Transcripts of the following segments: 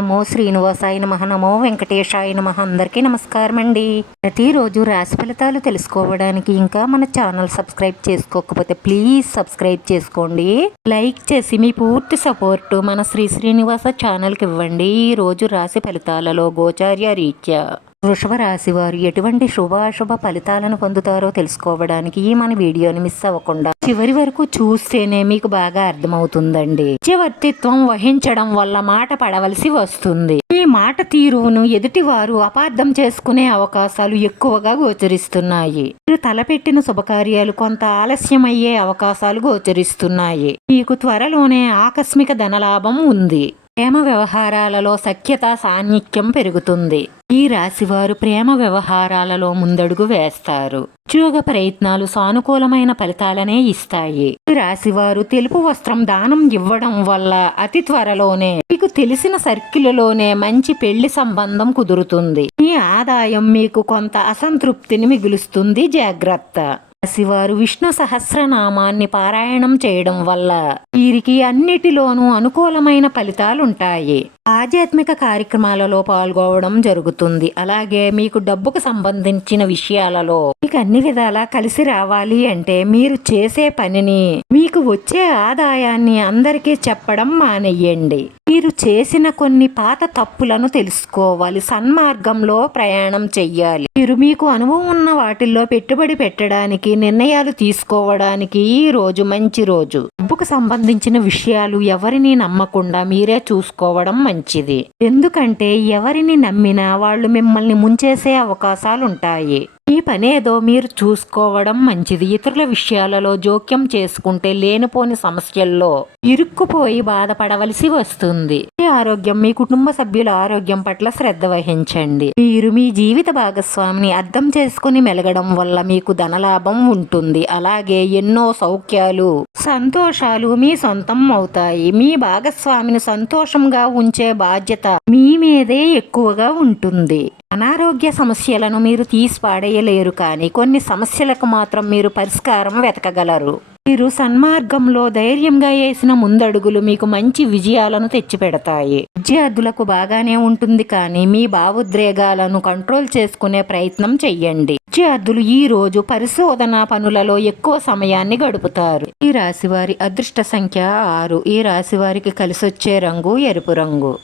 నమో శ్రీనివాసాయ నమః. నమో వెంకటేశాయ నమః. అందరికీ నమస్కారం అండి. ప్రతిరోజు రాశి ఫలితాలు తెలుసుకోవడానికి ఇంకా మన ఛానల్ సబ్స్క్రైబ్ చేసుకోకపోతే ప్లీజ్ సబ్స్క్రైబ్ చేసుకోండి. లైక్ చేసి మీ పూర్తి సపోర్ట్ మన శ్రీ శ్రీనివాస ఛానల్కి ఇవ్వండి. ఈ రోజు రాశి ఫలితాలలో గోచార్య రీత్యా వృషభ రాశి వారు ఎటువంటి శుభాశుభ ఫలితాలను పొందుతారో తెలుసుకోవడానికి మన వీడియోని మిస్ అవ్వకుండా చివరి వరకు చూస్తేనే మీకు బాగా అర్థమవుతుందండి. మధ్యవర్తిత్వం వహించడం వల్ల మాట పడవలసి వస్తుంది. ఈ మాట తీరును ఎదుటివారు అపార్థం చేసుకునే అవకాశాలు ఎక్కువగా గోచరిస్తున్నాయి. మీరు తలపెట్టిన శుభకార్యాలు కొంత ఆలస్యమయ్యే అవకాశాలు గోచరిస్తున్నాయి. మీకు త్వరలోనే ఆకస్మిక ధనలాభం ఉంది. ప్రేమ వ్యవహారాలలో సఖ్యత సాన్నిధ్యం పెరుగుతుంది. ఈ రాశివారు ప్రేమ వ్యవహారాలలో ముందడుగు వేస్తారు. ఉద్యోగ ప్రయత్నాలు సానుకూలమైన ఫలితాలనే ఇస్తాయి. ఈ రాశివారు తెలుపు వస్త్రం దానం ఇవ్వడం వల్ల అతి త్వరలోనే మీకు తెలిసిన సర్కిల్లోనే మంచి పెళ్లి సంబంధం కుదురుతుంది. మీ ఆదాయం మీకు కొంత అసంతృప్తిని మిగులుస్తుంది. జాగ్రత్త. రాశివారు విష్ణు సహస్రనామాన్ని పారాయణం చేయడం వల్ల వీరికి అన్నిటిలోనూ అనుకూలమైన ఫలితాలుంటాయి. ఆధ్యాత్మిక కార్యక్రమాలలో పాల్గొనడం జరుగుతుంది. అలాగే మీకు డబ్బుకు సంబంధించిన విషయాలలో మీకు అన్ని విధాలా కలిసి రావాలి అంటే మీరు చేసే పనిని మీకు వచ్చే ఆదాయాన్ని అందరికీ చెప్పడం మానేయండి. మీరు చేసిన కొన్ని పాత తప్పులను తెలుసుకోవాలి. సన్మార్గంలో ప్రయాణం చెయ్యాలి. మీరు మీకు అనుభవం ఉన్న వాటిల్లో పెట్టుబడి పెట్టడానికి నిర్ణయాలు తీసుకోవడానికి ఈ రోజు మంచి రోజు. డబ్బుకు సంబంధించిన విషయాలు ఎవరిని నమ్మకుండా మీరే చూసుకోవడం మంచిది. ఎందుకంటే ఎవరిని నమ్మినా వాళ్ళు మిమ్మల్ని ముంచేసే అవకాశాలుంటాయి. ఈ పనేదో మీరు చూసుకోవడం మంచిది. ఇతరుల విషయాలలో జోక్యం చేసుకుంటే లేనిపోని సమస్యల్లో ఇరుక్కుపోయి బాధపడవలసి వస్తుంది. మీ ఆరోగ్యం, మీ కుటుంబ సభ్యుల ఆరోగ్యం పట్ల శ్రద్ధ వహించండి. మీరు మీ జీవిత భాగస్వామిని అర్థం చేసుకుని మెలగడం వల్ల మీకు ధనలాభం ఉంటుంది. అలాగే ఎన్నో సౌఖ్యాలు, సంతోషాలు మీ సొంతం అవుతాయి. మీ భాగస్వామిని సంతోషంగా ఉంచే బాధ్యత మీ మీదే ఎక్కువగా ఉంటుంది. అనారోగ్య సమస్యలను మీరు తీసి పాడేయలేరు, కానీ కొన్ని సమస్యలకు మాత్రం మీరు పరిష్కారం వెతకగలరు. మీరు సన్మార్గంలో ధైర్యంగా వేసిన ముందడుగులు మీకు మంచి విజయాలను తెచ్చిపెడతాయి. విద్యార్థులకు బాగానే ఉంటుంది, కానీ మీ భావోద్రేగాలను కంట్రోల్ చేసుకునే ప్రయత్నం చెయ్యండి. విద్యార్థులు ఈ రోజు పరిశోధన పనులలో ఎక్కువ సమయాన్ని గడుపుతారు. ఈ రాశివారి అదృష్ట సంఖ్య 6. ఈ రాశివారికి కలిసొచ్చే రంగు ఎరుపు రంగు.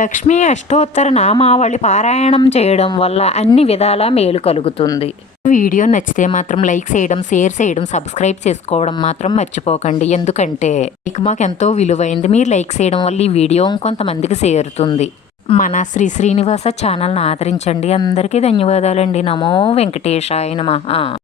లక్ష్మీ అష్టోత్తర నామావళి పారాయణం చేయడం వల్ల అన్ని విధాలా మేలు కలుగుతుంది. వీడియో నచ్చితే మాత్రం లైక్ చేయడం, షేర్ చేయడం, సబ్స్క్రైబ్ చేసుకోవడం మాత్రం మర్చిపోకండి. ఎందుకంటే మీకు మాకు ఎంతో విలువైంది. మీరు లైక్ చేయడం వల్ల ఈ వీడియో కొంతమందికి చేరుతుంది. మన శ్రీ శ్రీనివాస ఛానల్ని ఆదరించండి. అందరికీ ధన్యవాదాలండి. నమో వెంకటేశాయ నమః.